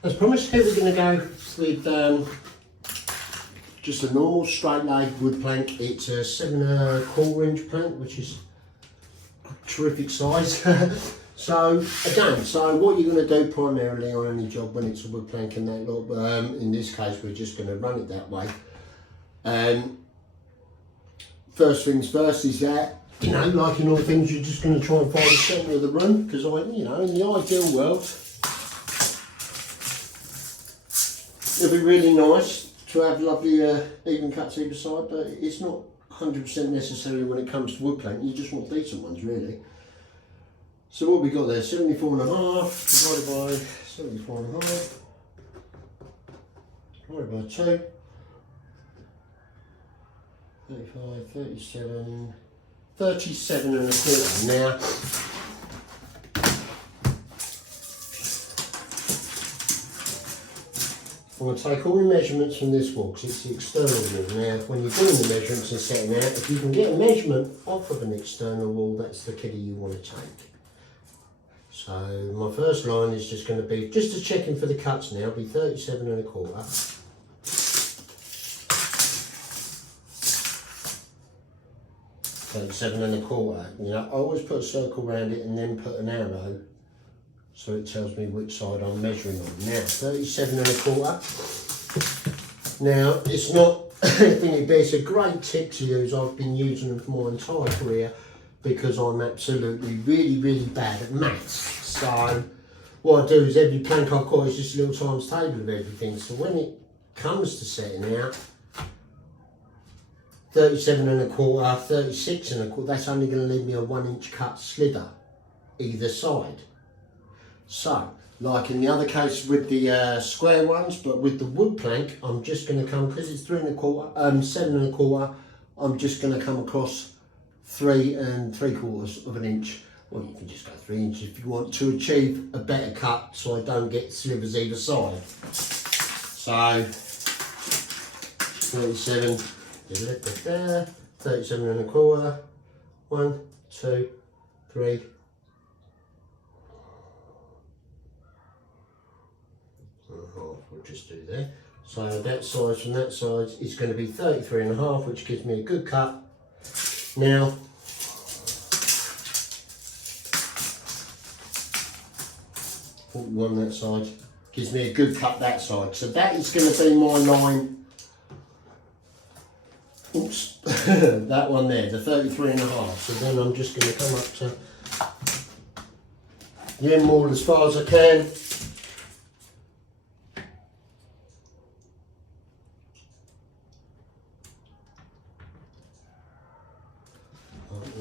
As promised, here we're going to go with just a normal straight leg wood plank. It's a 7¼ inch plank, which is a terrific size. So again, what you're going to do primarily on any job when it's a wood plank and that lot, in this case we're just going to run it that way. First things first is that, you know, like in all things, you're just going to try and find the centre of the room, because in the ideal world, it'd be really nice to have lovely even cuts either side, but it's not 100% necessary when it comes to wood plank. You just want decent ones, really. So what we got there, 74.5 divided by 74.5 divided by 2, 35, 37, 37.25. Now, I'm going to take all the measurements from this wall because it's the external wall. Now, when you're doing the measurements and setting out, if you can get a measurement off of an external wall, that's the kiddie you want to take. So my first line is just going to be, just to check in for the cuts now, be 37.25. 37.25. You know, I always put a circle around it and then put an arrow, so it tells me which side I'm measuring on. Now, 37.25. Now, it's not anything, but it's a great tip to use. I've been using them for my entire career because I'm absolutely really bad at maths. So what I do is every plank I've got is just a little times table of everything. So when it comes to setting out, 37.25, 36.25, that's only going to leave me a 1 inch cut slither either side. So, like in the other case with the square ones, but with the wood plank, I'm just going to come, because it's 7.25, I'm just going to come across 3¾ of an inch. Well, you can just go 3 inches if you want to achieve a better cut, so I don't get slivers either side. So, 37. 37.25, 1, 2, 3, we'll just do there. So that size from that side is going to be 33.5, which gives me a good cut. Now, on that side gives me a good cut that side. So that is going to be my line. Oops, that one there, the 33.5. So then I'm just going to come up to the end wall as far as I can.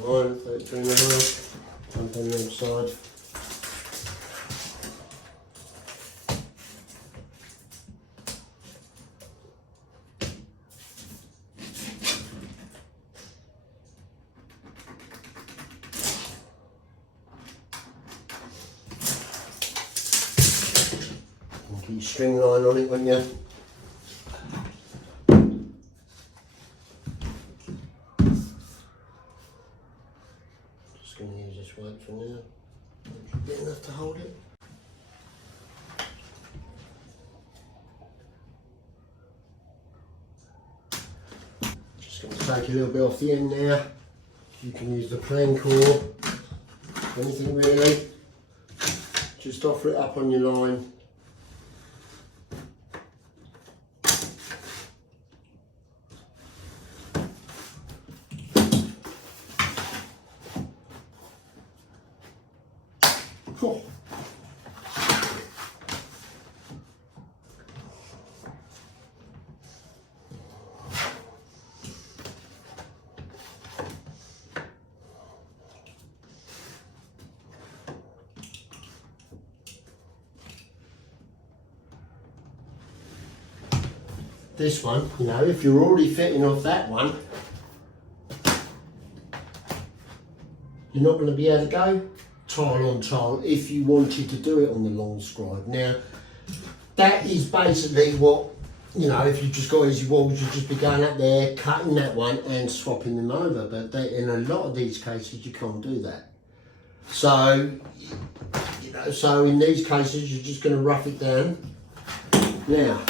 Line 33.5, jump on the other side. Get your string line on it when you just going to use this weight for now. Should be enough to hold it. Just going to take a little bit off the end now. You can use the plank or anything really. Just offer it up on your line. Oh. This one, you know, if you're already fitting off that one, you're not going to be able to go tile on tile if you wanted to do it on the long scribe. Now, that is basically what, you know, if you just got easy walls, you'd just be going up there, cutting that one and swapping them over. But in a lot of these cases, you can't do that. So, you know, so in these cases, you're just going to rough it down Now,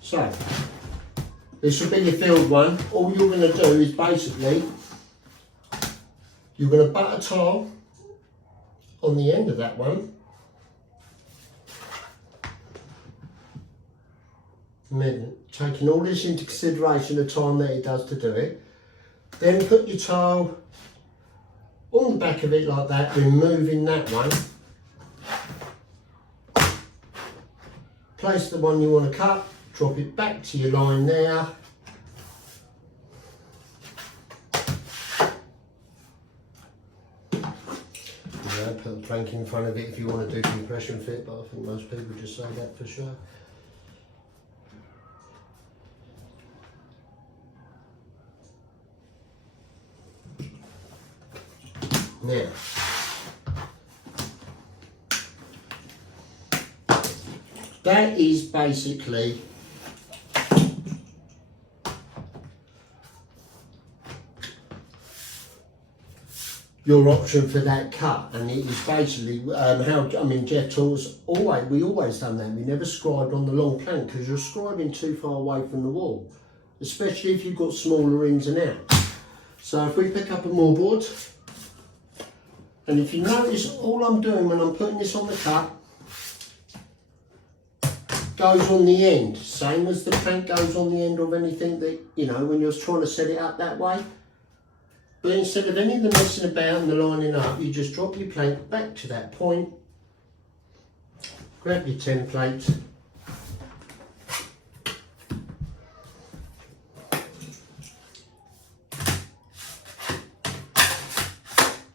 so this will be your filled one. All you're going to do is basically, you're going to butt a tile on the end of that one. And then taking all this into consideration, the time that it does to do it. Then put your tile on the back of it like that, removing that one. Place the one you want to cut, drop it back to your line there. Put a plank in front of it if you want to do compression fit, but I think most people just say that for sure. Now, that is basically your option for that cut, and it is basically Jeff taught us we always done that. We never scribed on the long plank because you're scribing too far away from the wall, especially if you've got smaller ins and outs. So if we pick up a mawboard, and if you notice, all I'm doing when I'm putting this on the cut goes on the end, same as the plank goes on the end of anything that, you know, when you're trying to set it up that way. But instead of any of the messing about and the lining up, you just drop your plank back to that point, grab your template,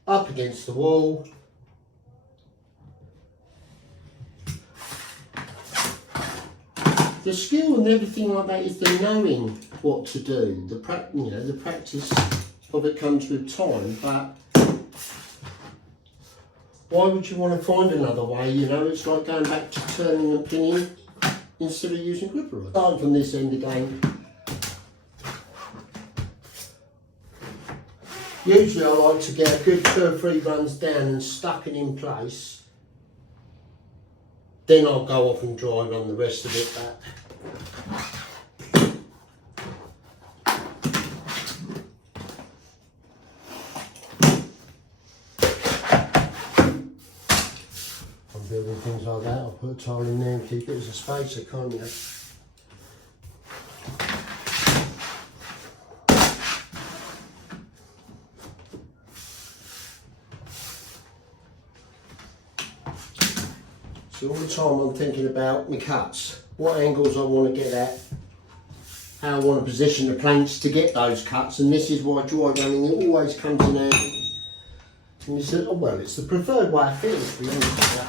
up against the wall, the skill and everything like that is the knowing what to do. The practice of it comes with time, but why would you want to find another way? You know, it's like going back to turning and pinning instead of using gripper rods. Starting from this end again. Usually I like to get a good 2 or 3 runs down and stuck it in place. Then I'll go off and dry run the rest of it back. Building things like that, I'll put a tile in there and keep it as a spacer, can't you? So all the time I'm thinking about my cuts, what angles I want to get at, how I want to position the planks to get those cuts, and this is why dry running always comes in handy. And you say, oh well, it's the preferred way I feel, to be honest with you.